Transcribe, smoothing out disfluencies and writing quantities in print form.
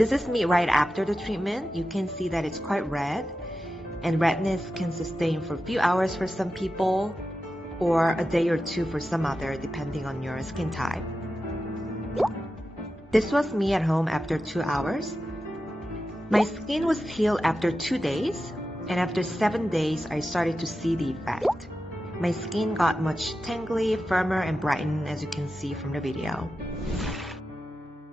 This is me right after the treatment. You can see that it's quite red, and redness can sustain for a few hours for some people or a day or two for some other, depending on your skin type. This was me at home after 2 hours. My skin was healed after 2 days, and after 7 days, I started to see the effect. My skin got much tangly, firmer, and brightened, as you can see from the video.